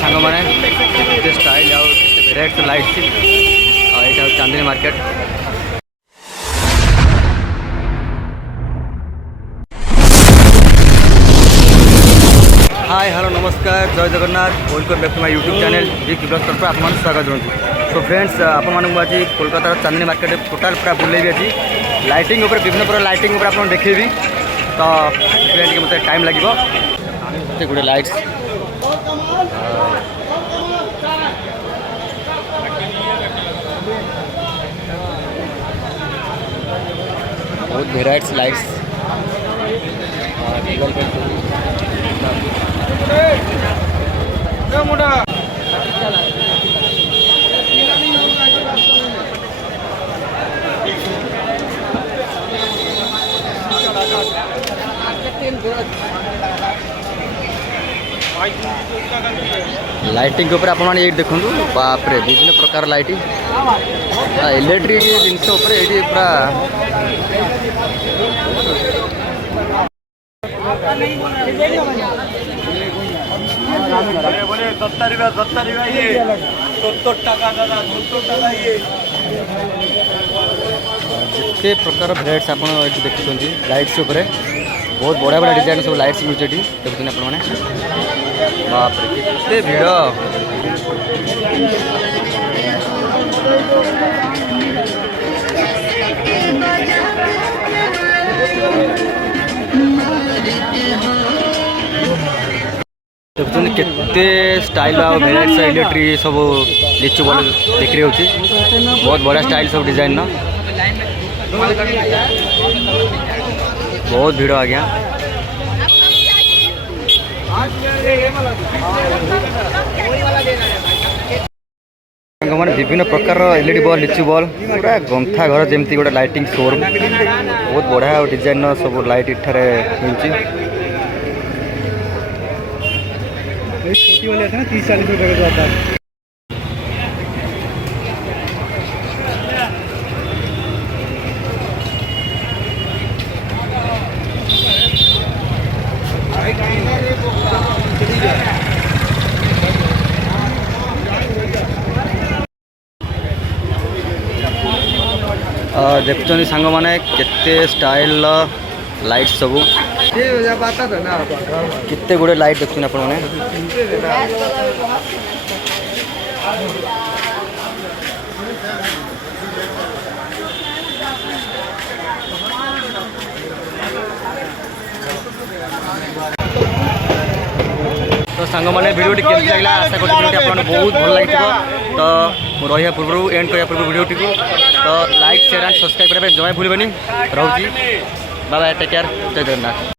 सांग मैंने स्टाइल आउ भेराइट लाइट यहाँ चांदनी मार्केट। हाय हेलो नमस्कार जय Jagannath welcome back to my YouTube channel big blog तरफ आप स्वागत करते। सो फ्रेंड्स आपण आज कोलकाता चांदनी मार्केट टोटाल पूरा बुलेबी आज लाइटिंग उपर विभिन्न प्रकार लाइटिंग उपर आपको देखेबी तो टे मत टाइम लगे गोटे लाइट्स बहुत वेराइट्स लाइट्स लाइटिंग ऊपर आप देखु बाप रे विभिन्न प्रकार लाइट इलेक्ट्रिक जिनस पूरा जिते प्रकार भेराइट्स आप देखुं लाइट्स उपरे बहुत बढ़िया बढ़िया डिजाइन सब लाइट्स मिलूँ देखते आप बाप रे कितने भीड़ देखुं केते स्टाइल भेराइट्स इलेक्ट्रिक सब लिचु बल बिक्री होती बहुत बढ़िया स्टाइल सब डिजाइन बहुत भीड़ आज्ञा मैंने विभिन्न प्रकार एलईडी बल्ब लिचु बल्ब पूरा गंथा घर जमती गोटे लाइटिंग शोरूम बहुत बढ़िया डिजाइन सब लाइट इठारे मिलती। छोटी वाली है ना 30-40 रुपए का आता है। देखुं सांग मैंने केते स्टाइल लाइट सब केते गुड़े लाइट देखुं आप तो सांग मैंने भिडियोटी केमती लगे आशा कर बहुत भल लगी तो रहा पूर्व एंड करने पूर्व भिडियोटी को तो लाइक शेयर एंड सब्सक्राइब करने जमा भूलबेनि रोची बाय बाय टेक केयर जय जगन्नाथ।